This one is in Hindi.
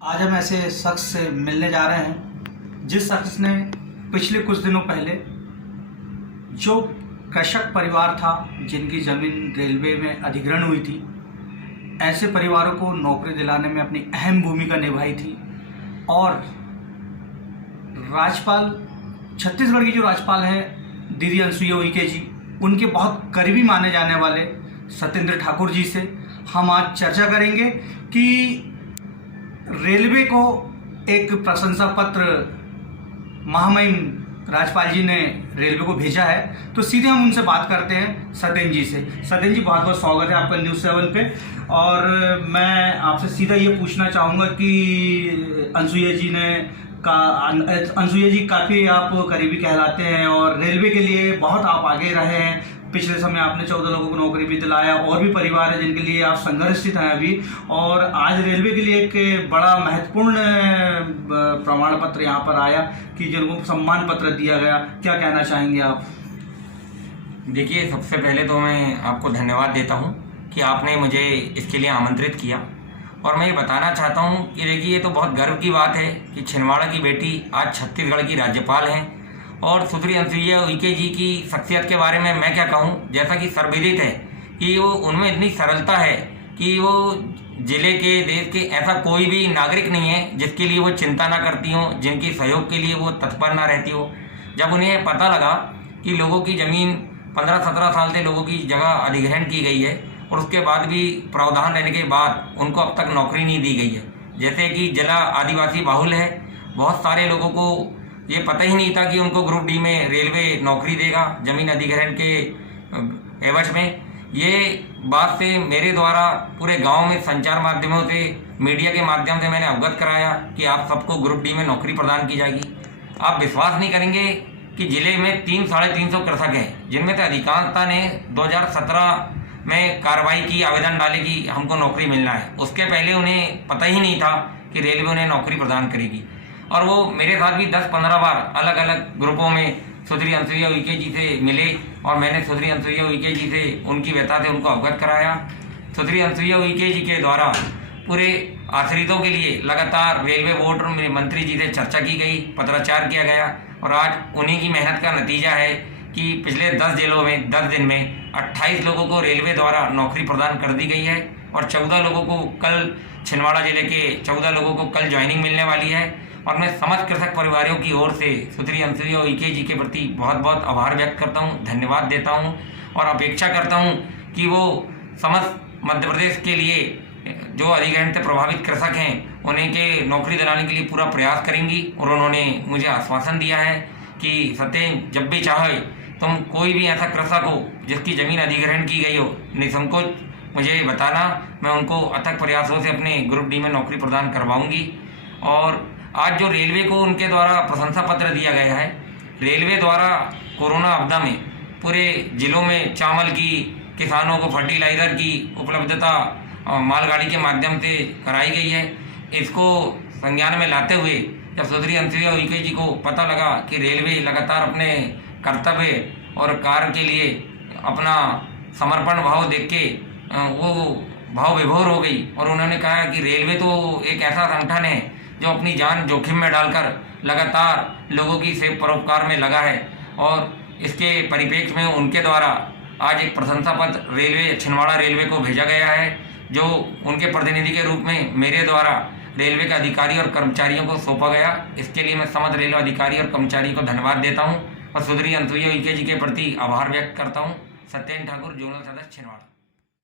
आज हम ऐसे शख्स से मिलने जा रहे हैं जिस शख्स ने पिछले कुछ दिनों पहले जो कृषक परिवार था जिनकी ज़मीन रेलवे में अधिग्रहण हुई थी, ऐसे परिवारों को नौकरी दिलाने में अपनी अहम भूमिका निभाई थी। और राज्यपाल, छत्तीसगढ़ की जो राज्यपाल है दीदी अनुसुईया उइके जी, उनके बहुत करीबी माने जाने वाले सत्येंद्र ठाकुर जी से हम आज चर्चा करेंगे कि रेलवे को एक प्रशंसा पत्र महामहिम राज्यपाल जी ने रेलवे को भेजा है। तो सीधे हम उनसे बात करते हैं सत्येंद्र जी से। सत्येंद्र जी, बहुत बहुत स्वागत है आपका न्यूज़ 7 पे। और मैं आपसे सीधा ये पूछना चाहूँगा कि अनुसुईया जी काफ़ी आप करीबी कहलाते हैं और रेलवे के लिए बहुत आप आगे रहे हैं। पिछले समय आपने 14 लोगों को नौकरी भी दिलाया और भी परिवार है जिनके लिए आप संघर्षित हैं अभी। और आज रेलवे के लिए एक बड़ा महत्वपूर्ण प्रमाण पत्र यहाँ पर आया कि जिनको सम्मान पत्र दिया गया। क्या कहना चाहेंगे आप? देखिए, सबसे पहले तो मैं आपको धन्यवाद देता हूँ कि आपने मुझे इसके लिए आमंत्रित किया। और मैं ये बताना चाहता हूँ कि देखिए, ये तो बहुत गर्व की बात है कि छिंदवाड़ा की बेटी आज छत्तीसगढ़ की राज्यपाल हैं। और सुश्री अनुसुईया उइके जी की शख्सियत के बारे में मैं क्या कहूँ, जैसा कि सर्वविदित है कि वो उनमें इतनी सरलता है कि वो जिले के, देश के ऐसा कोई भी नागरिक नहीं है जिसके लिए वो चिंता ना करती हो, जिनकी सहयोग के लिए वो तत्पर ना रहती हो। जब उन्हें पता लगा कि लोगों की ज़मीन 15-17 साल से लोगों की जगह अधिग्रहण की गई है और उसके बाद भी प्रावधान रहने के बाद उनको अब तक नौकरी नहीं दी गई है, जैसे कि जिला आदिवासी बाहुल है, बहुत सारे लोगों को ये पता ही नहीं था कि उनको ग्रुप डी में रेलवे नौकरी देगा ज़मीन अधिग्रहण के एवज में। ये बात से मेरे द्वारा पूरे गांव में संचार माध्यमों से, मीडिया के माध्यम से मैंने अवगत कराया कि आप सबको ग्रुप डी में नौकरी प्रदान की जाएगी। आप विश्वास नहीं करेंगे कि जिले में 300-350 कृषक हैं, जिनमें से अधिकांशता ने 2017 में कार्रवाई की, आवेदन डाले कि हमको नौकरी मिलना है। उसके पहले उन्हें पता ही नहीं था कि रेलवे उन्हें नौकरी प्रदान करेगी। और वो मेरे साथ भी 10-15 बार अलग अलग ग्रुपों में सुश्री अनुसुईया उइके जी से मिले और मैंने सुश्री अनुसुईया उइके जी से उनकी व्यथा से उनको अवगत कराया। सुश्री अनुसुईया उइके जी के द्वारा पूरे आश्रितों के लिए लगातार रेलवे बोर्ड में मंत्री जी से चर्चा की गई, पत्राचार किया गया। और आज उन्हीं की मेहनत का नतीजा है कि पिछले 10 जिलों में 10 दिन में 28 लोगों को रेलवे द्वारा नौकरी प्रदान कर दी गई है और 14 लोगों को कल, छिंदवाड़ा जिले के 14 लोगों को कल ज्वाइनिंग मिलने वाली है। और मैं समस्त कृषक परिवारों की ओर से सुश्री अनुसुईया उइके जी के प्रति बहुत बहुत आभार व्यक्त करता हूँ, धन्यवाद देता हूँ और अपेक्षा करता हूँ कि वो समस्त मध्य प्रदेश के लिए जो अधिग्रहण से प्रभावित कृषक हैं उन्हें के नौकरी दिलाने के लिए पूरा प्रयास करेंगी। और उन्होंने मुझे आश्वासन दिया है कि सत्येंद्र, जब भी चाहे तुम कोई भी ऐसा कृषक हो जिसकी ज़मीन अधिग्रहण की गई हो, निसंकोच मुझे बताना, मैं उनको अथक प्रयासों से अपने ग्रुप डी में नौकरी प्रदान करवाऊँगी। और आज जो रेलवे को उनके द्वारा प्रशंसा पत्र दिया गया है, रेलवे द्वारा कोरोना आपदा में पूरे जिलों में चावल की, किसानों को फर्टिलाइज़र की उपलब्धता मालगाड़ी के माध्यम से कराई गई है। इसको संज्ञान में लाते हुए जब सुश्री अनुसुईया उइके जी को पता लगा कि रेलवे लगातार अपने कर्तव्य और कार्य के लिए अपना समर्पण भाव देख के वो भाव विभोर हो गई और उन्होंने कहा कि रेलवे तो एक ऐसा संगठन है जो अपनी जान जोखिम में डालकर लगातार लोगों की सेवा परोपकार में लगा है। और इसके परिप्रेक्ष्य में उनके द्वारा आज एक प्रशंसा पत्र रेलवे, छिंदवाड़ा रेलवे को भेजा गया है, जो उनके प्रतिनिधि के रूप में मेरे द्वारा रेलवे के अधिकारी और कर्मचारियों को सौंपा गया। इसके लिए मैं समस्त रेलवे अधिकारी और कर्मचारी को धन्यवाद देता हूँ और सुश्री अनुसुईया उइके जी के प्रति आभार व्यक्त करता हूँ। सत्येंद्र ठाकुर, जोनल सदस्य, छिंदवाड़ा।